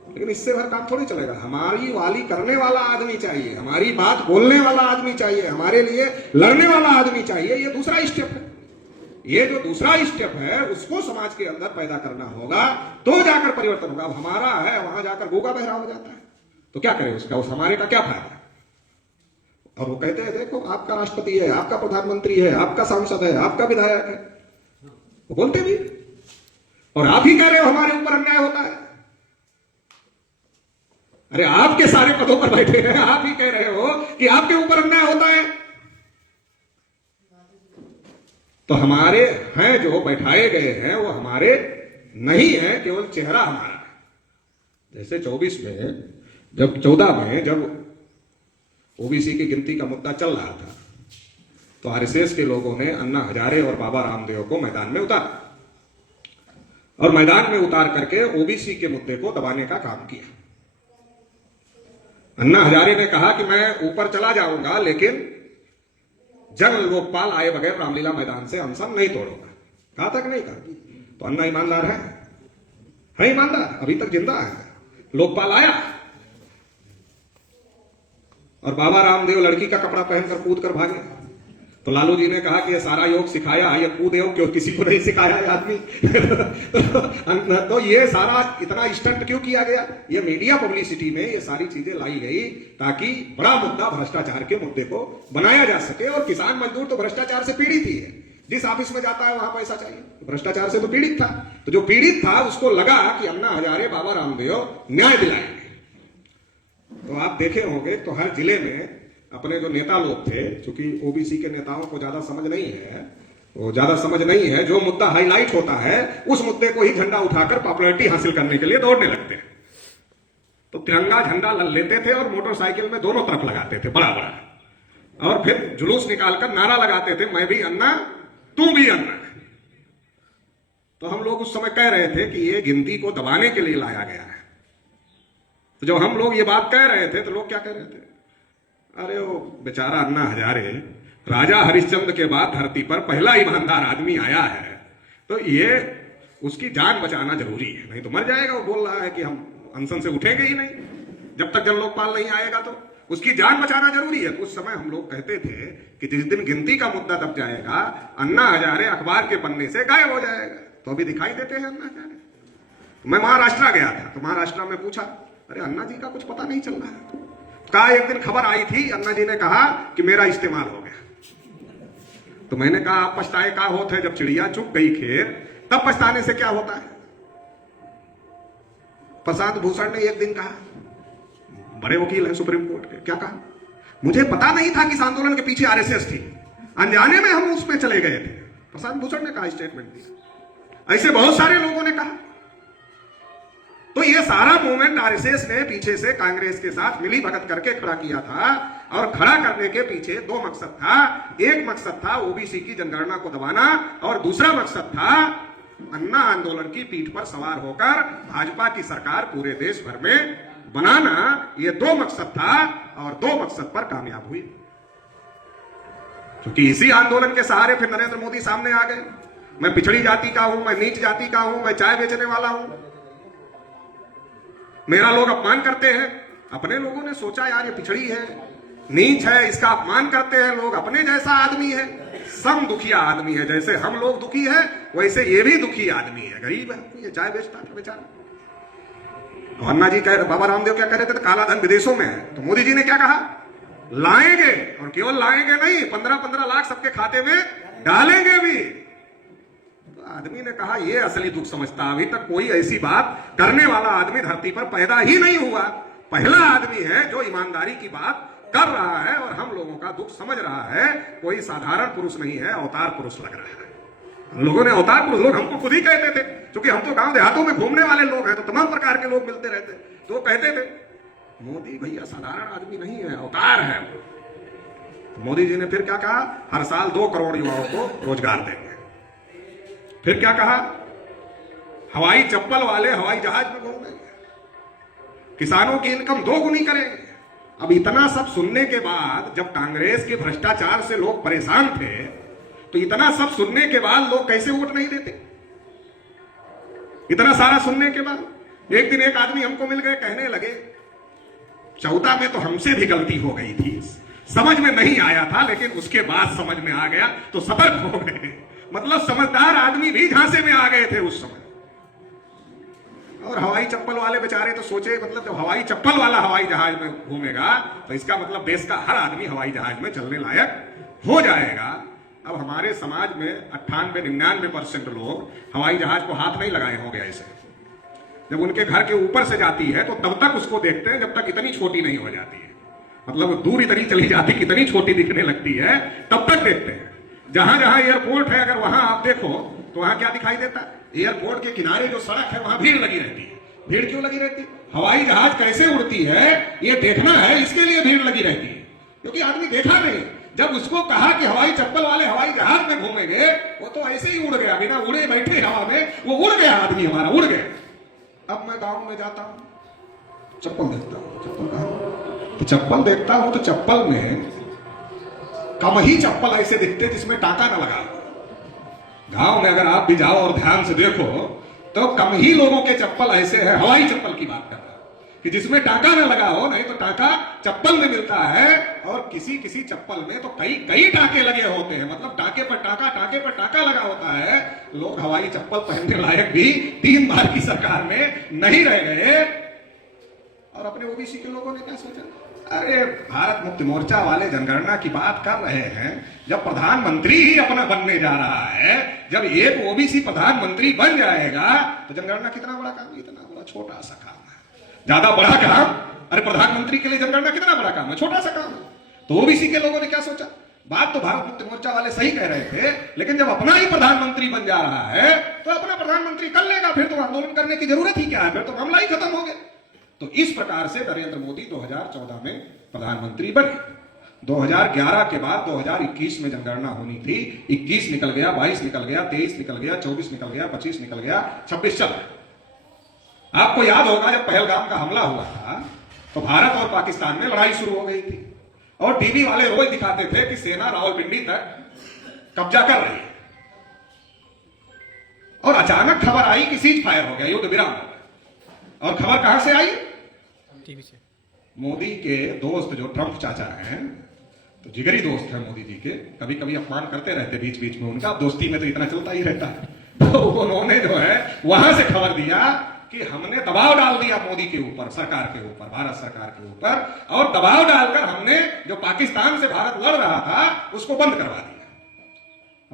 लेकिन इससे भर काम थोड़ी चलेगा। हमारी वाली करने वाला आदमी चाहिए, हमारी बात बोलने वाला आदमी चाहिए, हमारे लिए लड़ने वाला आदमी चाहिए। ये दूसरा स्टेप है। ये जो दूसरा स्टेप है उसको समाज के अंदर पैदा करना होगा, तो जाकर परिवर्तन होगा। अब हमारा है, वहां जाकर गूंगा बहरा हो जाता है, तो क्या करें उसका? उस हमारे का क्या फायदा? और वो कहते हैं देखो आपका राष्ट्रपति है, आपका प्रधानमंत्री है, आपका सांसद है, आपका विधायक है, वो बोलते भी। और आप ही कह रहे हो हमारे ऊपर अन्याय होता है। अरे आपके सारे पदों पर बैठे हैं, आप ही कह रहे हो कि आपके ऊपर अन्याय होता है। तो हमारे हैं जो बैठाए गए हैं वो हमारे नहीं है, केवल चेहरा हमारा है। जैसे 24 में जब 14 में जब ओबीसी की गिनती का मुद्दा चल रहा था, तो आरएसएस के लोगों ने अन्ना हजारे और बाबा रामदेव को मैदान में उतारा और मैदान में उतार करके ओबीसी के मुद्दे को दबाने का काम किया। अन्ना हजारे ने कहा कि मैं ऊपर चला जाऊंगा लेकिन जन लोकपाल आए बगैर रामलीला मैदान से अनशन नहीं तोड़ूंगा। कहा तक नहीं कहा। तो अन्ना ईमानदार है ईमानदार, अभी तक जिंदा है। लोकपाल आया और बाबा रामदेव लड़की का कपड़ा पहनकर कूद कर भागे। तो लालू जी ने कहा कि ये सारा योग सिखाया, ये कूदे हो क्यों, किसी को नहीं सिखाया ये आदमी। तो ये सारा इतना स्टंट क्यों किया गया? ये मीडिया पब्लिसिटी में ये सारी चीजें लाई गई ताकि बड़ा मुद्दा भ्रष्टाचार के मुद्दे को बनाया जा सके। और किसान मजदूर तो भ्रष्टाचार से पीड़ित ही है, जिस ऑफिस में जाता है वहां पैसा चाहिए, भ्रष्टाचार से तो पीड़ित था। तो जो पीड़ित था उसको लगा कि अन्ना हजारे बाबा रामदेव न्याय दिलाएंगे। तो आप देखे होंगे तो हर जिले में अपने जो नेता लोग थे, चूंकि ओबीसी के नेताओं को ज्यादा समझ नहीं है, जो मुद्दा हाईलाइट होता है उस मुद्दे को ही झंडा उठाकर पॉपुलैरिटी हासिल करने के लिए दौड़ने लगते हैं। तो तिरंगा झंडा लेते थे और मोटरसाइकिल में दोनों तरफ लगाते थे बड़ा बड़ा, और फिर जुलूस निकालकर नारा लगाते थे, मैं भी अन्ना तू भी अन्ना। तो हम लोग उस समय कह रहे थे कि ये गिनती को दबाने के लिए लाया गया है। तो जब हम लोग ये बात कह रहे थे तो लोग क्या कह रहे थे, अरे वो बेचारा अन्ना हजारे राजा हरिश्चंद्र के बाद धरती पर पहला ईमानदार आदमी आया है, तो ये उसकी जान बचाना जरूरी है, नहीं तो मर जाएगा। वो बोल रहा है कि हम अनशन से उठेंगे ही नहीं जब तक जन लोकपाल नहीं आएगा, तो उसकी जान बचाना जरूरी है। उस समय हम लोग कहते थे कि जिस दिन गिनती का मुद्दा दब जाएगा अन्ना हजारे अखबार के पन्ने से गायब हो जाएगा। तो अभी दिखाई देते हैं अन्ना हजारे। मैं महाराष्ट्र गया था, तो महाराष्ट्र में पूछा, अरे अन्ना जी का कुछ पता नहीं चल रहा है। कहा एक दिन खबर आई थी, अन्ना जी ने कहा कि मेरा इस्तेमाल हो गया। तो मैंने कहा आप पछताए का होता है, जब चिड़िया चुग गई खेर तब पछताने से क्या होता है। प्रशांत भूषण ने एक दिन कहा, बड़े वकील हैं सुप्रीम कोर्ट के, क्या कहा, मुझे पता नहीं था कि इस आंदोलन के पीछे आरएसएस थी, अनजाने में हम उसमें चले गए थे। प्रशांत भूषण ने कहा, स्टेटमेंट दिया। ऐसे बहुत सारे लोगों ने कहा। तो ये सारा मूवमेंट आरएसएस ने पीछे से कांग्रेस के साथ मिली भगत करके खड़ा किया था, और खड़ा करने के पीछे दो मकसद था। एक मकसद था ओबीसी की जनगणना को दबाना, और दूसरा मकसद था अन्ना आंदोलन की पीठ पर सवार होकर भाजपा की सरकार पूरे देश भर में बनाना। ये दो मकसद था और दो मकसद पर कामयाब हुई, क्योंकि इसी आंदोलन के सहारे फिर नरेंद्र मोदी सामने आ गए। मैं पिछड़ी जाति का हूं, मैं नीच जाति का हूं, मैं चाय बेचने वाला हूं, मेरा लोग अपमान करते हैं। अपने लोगों ने सोचा यार ये पिछड़ी है, नीच है, इसका अपमान करते हैं लोग, अपने जैसा आदमी है, सम दुखिया आदमी है। जैसे हम लोग दुखी है वैसे ये भी दुखी आदमी है, गरीब है, ये चाय बेचता था बेचारा। तो अन्ना जी कह, बाबा रामदेव क्या कह रहे थे, तो काला धन विदेशों में है। तो मोदी जी ने क्या कहा, लाएंगे, और केवल लाएंगे नहीं, 15-15 लाख सबके खाते में डालेंगे भी। आदमी ने कहा ये असली दुख समझता, अभी तक कोई ऐसी बात करने वाला आदमी धरती पर पैदा ही नहीं हुआ। पहला आदमी है जो ईमानदारी की बात कर रहा है और हम लोगों का दुख समझ रहा है। कोई साधारण पुरुष नहीं है, अवतार पुरुष लग रहा है। हम लोगों ने अवतार पुरुष, लोग हमको खुद ही कहते थे, क्योंकि हम तो गांव देहातों में घूमने वाले लोग हैं, तो तमाम प्रकार के लोग मिलते रहते, तो कहते थे मोदी भैया साधारण आदमी नहीं है, अवतार है। तो मोदी जी ने फिर क्या कहा, हर साल 2 करोड़ युवाओं को रोजगार देंगे। फिर क्या कहा, हवाई चप्पल वाले हवाई जहाज में घूमेंगे, किसानों की इनकम 2 गुनी करेंगे। अब इतना सब सुनने के बाद, जब कांग्रेस के भ्रष्टाचार से लोग परेशान थे, तो इतना सब सुनने के बाद लोग कैसे वोट नहीं देते? इतना सारा सुनने के बाद एक दिन एक आदमी हमको मिल गए, कहने लगे 14 में तो हमसे भी गलती हो गई थी, समझ में नहीं आया था, लेकिन उसके बाद समझ में आ गया तो सतर्क हो गए। मतलब समझदार आदमी भी झांसे में आ गए थे उस समय। और हवाई चप्पल वाले बेचारे तो सोचे, मतलब जब हवाई चप्पल वाला हवाई जहाज में घूमेगा तो इसका मतलब देश का हर आदमी हवाई जहाज में चलने लायक हो जाएगा। अब हमारे समाज में 98-99% लोग हवाई जहाज को हाथ नहीं लगाए होंगे ऐसे। जब उनके घर के ऊपर से जाती है तो तब तक उसको देखते हैं जब तक इतनी छोटी नहीं हो जाती है, मतलब दूर इतनी चली जाती कितनी छोटी दिखने लगती है, तब तक देखते हैं। जहां जहां एयरपोर्ट है, अगर वहां आप देखो तो वहां क्या दिखाई देता है, एयरपोर्ट के किनारे जो सड़क है वहां भीड़ लगी रहती है। भीड़ क्यों लगी रहती है? हवाई जहाज कैसे उड़ती है ये देखना है, इसके लिए भीड़ लगी रहती है, क्योंकि आदमी देखा नहीं। जब उसको कहा कि हवाई चप्पल वाले हवाई जहाज में घूमेंगे, वो तो ऐसे ही उड़ गया, बिना उड़े बैठे हवा में वो उड़ गया, आदमी हमारा उड़ गया। अब मैं गांव में जाता हूं, चप्पल देखता हूं, चप्पल कहां? तो चप्पल देखता हूं तो चप्पल में कम ही चप्पल ऐसे दिखते जिसमें टाका ना लगा। गांव में अगर आप भी जाओ और ध्यान से देखो तो कम ही लोगों के चप्पल ऐसे हैं, हवाई चप्पल की बात कर रहा हूं, कि जिसमें टाका ना लगा हो, नहीं तो टाका चप्पल में मिलता है, और किसी किसी चप्पल में तो कई कई टाके लगे होते हैं, मतलब टाके पर टाका लगा होता है। लोग हवाई चप्पल पहनने लायक भी 3 बार की सरकार में नहीं रह गए। और अपने ओबीसी के लोगों ने क्या सोचा? अरे भारत मुक्ति मोर्चा वाले जनगणना की बात कर रहे हैं, जब प्रधानमंत्री ही अपना बनने जा रहा है, जब एक ओबीसी प्रधानमंत्री बन जाएगा तो जनगणना कितना बड़ा काम? इतना बड़ा छोटा सा काम है। ज्यादा बड़ा काम? अरे प्रधानमंत्री के लिए जनगणना कितना बड़ा काम है? छोटा सा काम है। तो ओबीसी के लोगों ने क्या सोचा? बात तो भारत मुक्ति मोर्चा वाले सही कह रहे थे, लेकिन जब अपना ही प्रधानमंत्री बन जा रहा है तो अपना प्रधानमंत्री कर लेगा, फिर तो आंदोलन करने की जरूरत ही क्या है, फिर तो मामला ही खत्म हो गया। तो इस प्रकार से नरेंद्र मोदी 2014 में प्रधानमंत्री बने। 2011 के बाद 2021 में जनगणना होनी थी, 21 निकल गया, 22 निकल गया, 23 निकल गया, 24 निकल गया, 25 निकल गया, 26 चल गया। आपको याद होगा जब पहलगाम का हमला हुआ था तो भारत और पाकिस्तान में लड़ाई शुरू हो गई थी, और टीवी वाले रोज दिखाते थे कि सेना रावलपिंडी तक कब्जा कर रही है, और अचानक खबर आई कि सीज फायर हो गया, युद्ध विराम हो गया। और खबर कहां से आई? टीवी से। मोदी के दोस्त जो ट्रंप चाचा हैं, तो जिगरी दोस्त है मोदी जी के, कभी कभी अपमान करते रहते बीच बीच में उनका, दोस्ती में तो इतना चलता ही रहता है। तो उन्होंने जो है वहां से खबर दिया कि हमने दबाव डाल दिया मोदी के ऊपर, सरकार के ऊपर, भारत सरकार के ऊपर, और दबाव डालकर हमने जो पाकिस्तान से भारत लड़ रहा था उसको बंद करवा दिया।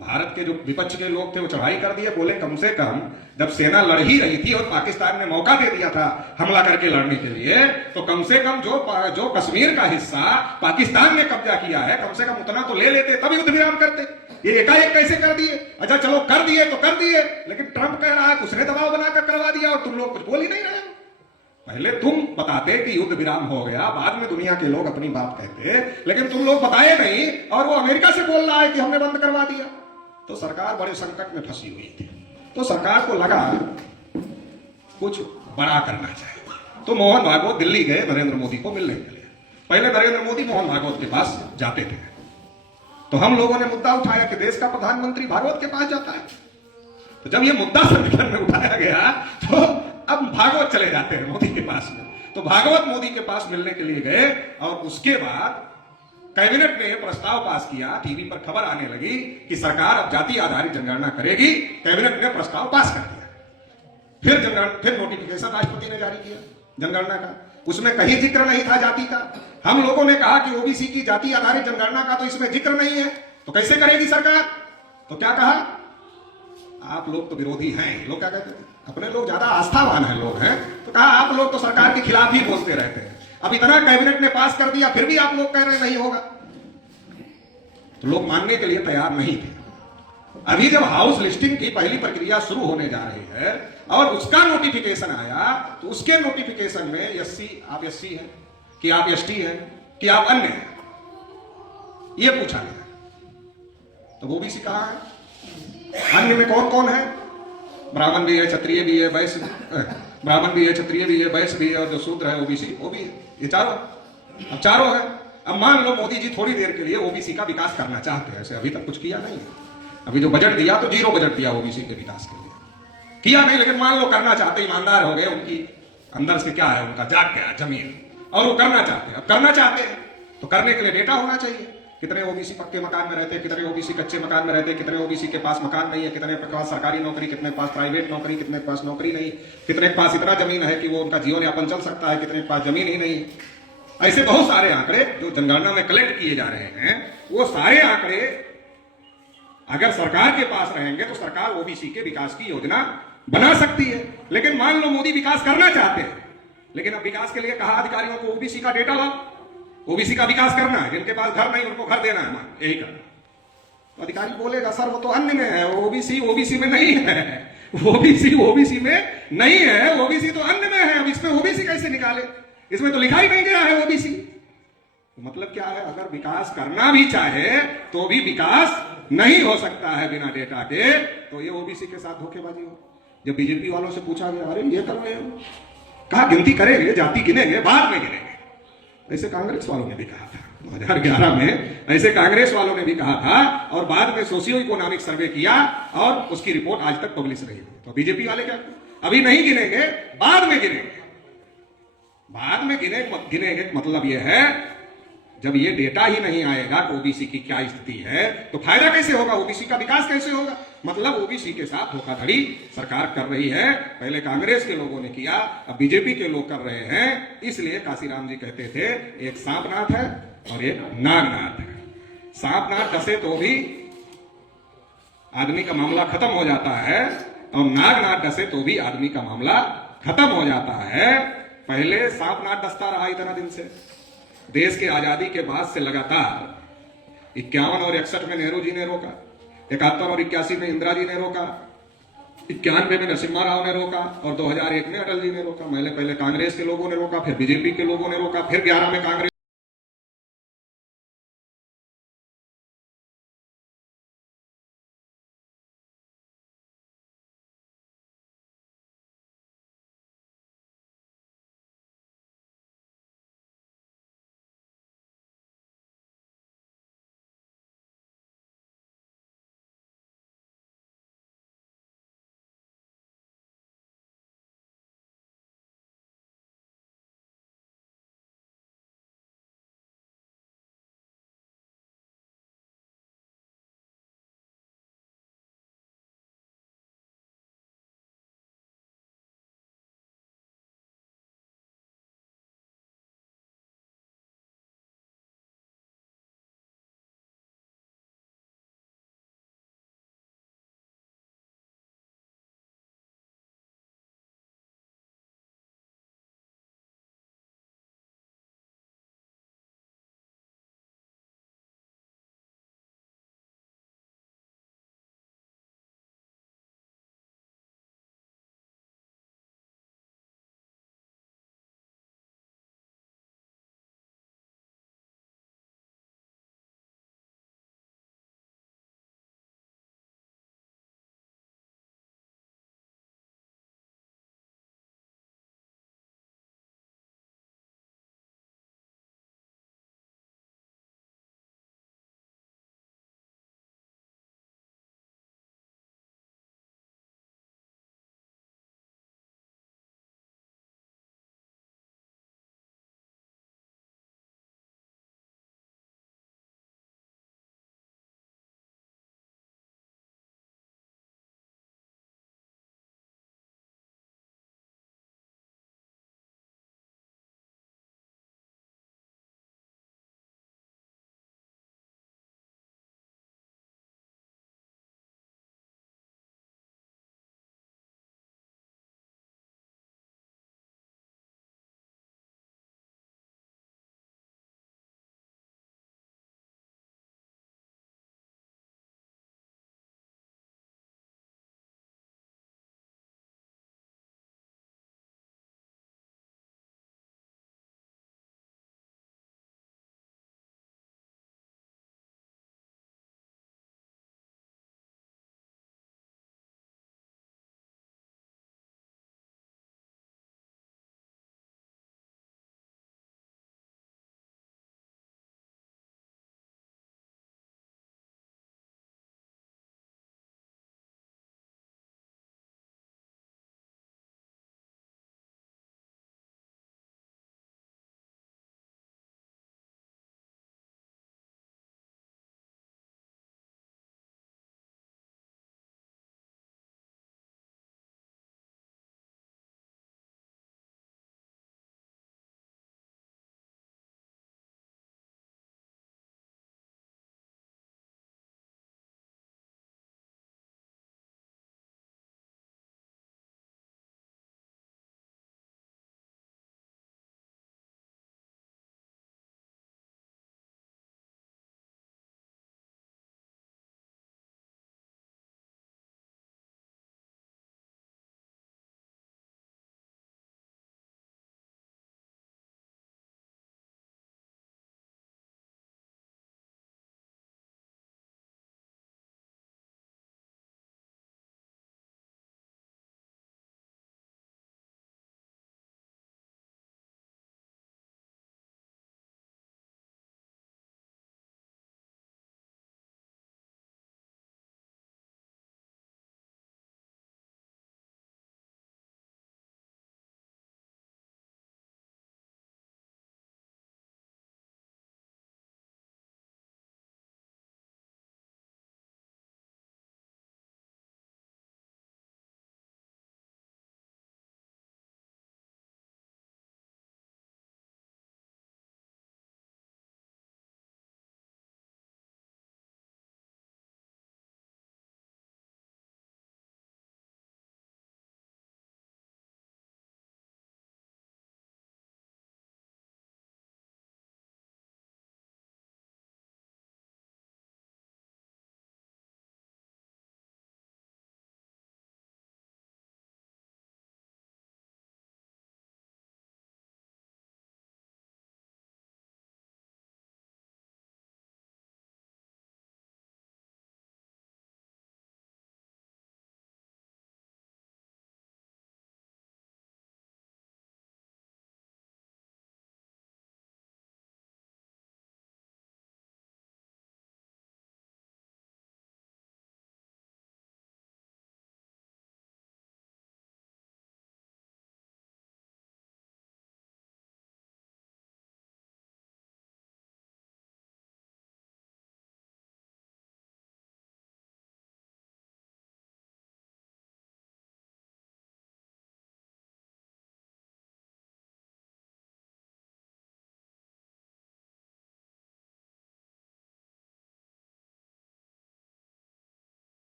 भारत के जो विपक्ष के लोग थे वो चढ़ाई कर दिए, बोले कम से कम जब सेना लड़ ही रही थी और पाकिस्तान ने मौका दे दिया था हमला करके लड़ने के लिए, तो कम से कम जो कश्मीर का हिस्सा पाकिस्तान ने कब्जा किया है, कम से कम उतना तो ले लेते, तब युद्ध विराम करते। ये एकाएक कैसे कर दिए? अच्छा चलो कर दिए तो कर दिए, लेकिन ट्रंप कह रहा है उसने दबाव बनाकर करवा दिया और तुम लोग कुछ बोल ही नहीं रहे। पहले तुम बताते कि युद्ध विराम हो गया, बाद में दुनिया के लोग अपनी बात कहते, लेकिन तुम लोग बताए नहीं, और वो अमेरिका से बोल रहा है कि हमने बंद करवा दिया। तो सरकार बड़े संकट में फंसी हुई थी, तो सरकार को लगा कुछ बड़ा करना चाहिए। तो मोहन भागवत दिल्ली गए नरेंद्र मोदी को मिलने के लिए। पहले नरेंद्र मोदी मोहन भागवत के पास जाते थे, तो हम लोगों ने मुद्दा उठाया कि देश का प्रधानमंत्री भागवत के पास जाता है। तो जब ये मुद्दा संगठन में उठाया गया तो अब भागवत चले जाते हैं मोदी के पास में। तो भागवत मोदी के पास मिलने के लिए गए, और उसके बाद कैबिनेट ने प्रस्ताव पास किया, टीवी पर खबर आने लगी कि सरकार अब जाति आधारित जनगणना करेगी। कैबिनेट ने प्रस्ताव पास कर दिया। फिर नोटिफिकेशन राष्ट्रपति ने जारी किया जनगणना का, उसमें कहीं जिक्र नहीं था जाति का। हम लोगों ने कहा कि ओबीसी की जाति आधारित जनगणना का तो इसमें जिक्र नहीं है, तो कैसे करेगी सरकार? तो क्या कहा? आप लोग तो विरोधी हैं। लोग क्या कहते हैं? अपने लोग ज्यादा आस्थावान है लोग हैं, तो कहा आप लोग तो सरकार के खिलाफ ही बोलते रहते हैं। अब इतना कैबिनेट ने पास कर दिया, फिर भी आप लोग कह रहे नहीं होगा। तो लोग मानने के लिए तैयार नहीं थे। अभी जब हाउस लिस्टिंग की पहली प्रक्रिया शुरू होने जा रही है और उसका नोटिफिकेशन आया, तो उसके नोटिफिकेशन में एससी, आप एससी हैं कि आप एसटी हैं कि आप अन्य हैं, यह पूछा गया। तो ओबीसी कहां है? अन्य में कौन कौन है? ब्राह्मण भी है, क्षत्रिय भी है, वैश्य, ब्राह्मण भी है, क्षत्रिय भी है, वैश्य भी है, और जो शूद्र है ओबीसी वो भी है। ये चारों, अब चारों है। अब मान लो मोदी जी थोड़ी देर के लिए ओबीसी का विकास करना चाहते हैं, ऐसे अभी तक कुछ किया नहीं है। अभी जो बजट दिया तो 0 बजट दिया ओबीसी के विकास के लिए, किया नहीं, लेकिन मान लो करना चाहते, ईमानदार हो गए, उनकी अंदर से क्या है, उनका जाग गया जमीन, और वो करना चाहते हैं। अब करना चाहते हैं तो करने के लिए डेटा होना चाहिए। कितने ओबीसी पक्के मकान में रहते हैं, कितने ओबीसी कच्चे मकान में रहते हैं, कितने ओबीसी के पास मकान नहीं है, कितने के पास सरकारी नौकरी, कितने के पास प्राइवेट नौकरी, कितने के पास नौकरी नहीं, कितने के पास इतना जमीन है कि वो उनका जीवन यापन चल सकता है, कितने के पास जमीन ही नहीं। ऐसे बहुत सारे आंकड़े जो जनगणना में कलेक्ट किए जा रहे हैं, वो सारे आंकड़े अगर सरकार के पास रहेंगे तो सरकार ओबीसी के विकास की योजना बना सकती है। लेकिन मान लो मोदी विकास करना चाहते हैं, लेकिन अब विकास के लिए कहा अधिकारियों को ओबीसी का डेटा लाओ, ओबीसी का विकास करना है, जिनके पास घर नहीं उनको घर देना है, यही करना। तो अधिकारी बोलेगा सर वो तो अन्य में है, ओबीसी ओबीसी में नहीं है, ओबीसी ओबीसी में नहीं है, ओबीसी तो अन्य में है। अब इसमें ओबीसी कैसे निकाले? इसमें तो लिखा ही नहीं गया है ओबीसी। मतलब क्या है, अगर विकास करना भी चाहे तो भी विकास नहीं हो सकता है बिना डेटा के। तो ये ओबीसी के साथ धोखेबाजी हो। जब बीजेपी वालों से पूछा गया, अरे ये कर रहे हो, कहा गिनती करेंगे, जाति गिनेंगे, बाद में गिनेंगे। ऐसे कांग्रेस वालों ने भी कहा था 2011 में, ऐसे कांग्रेस वालों ने भी कहा था, और बाद में सोशियो इकोनॉमिक सर्वे किया और उसकी रिपोर्ट आज तक पब्लिश रही। तो बीजेपी वाले क्या, अभी नहीं गिनेंगे, बाद में गिनेंगे। बाद में गिनेंगे मतलब यह है, जब ये डेटा ही नहीं आएगा कि ओबीसी की क्या स्थिति है, तो फायदा कैसे होगा, ओबीसी का विकास कैसे होगा। मतलब ओबीसी के साथ धोखाधड़ी सरकार कर रही है। पहले कांग्रेस के लोगों ने किया, अब बीजेपी के लोग कर रहे हैं। इसलिए काशीराम जी कहते थे, एक सांपनाथ है और एक नागनाथ है। सांपनाथ डसे तो भी आदमी का मामला खत्म हो जाता है, और नागनाथ डसे तो भी आदमी का मामला खत्म हो जाता है। पहले सांपनाथ डसता रहा इतना दिन से। देश की आजादी के बाद से लगातार 51 और 61 में नेहरू जी ने रोका, 71 और 81 में इंदिरा जी ने रोका, 91 में नरसिम्हा राव ने रोका, और 2001 में अटल जी ने रोका। पहले कांग्रेस के लोगों ने रोका, फिर बीजेपी के लोगों ने रोका, फिर 11 में कांग्रेस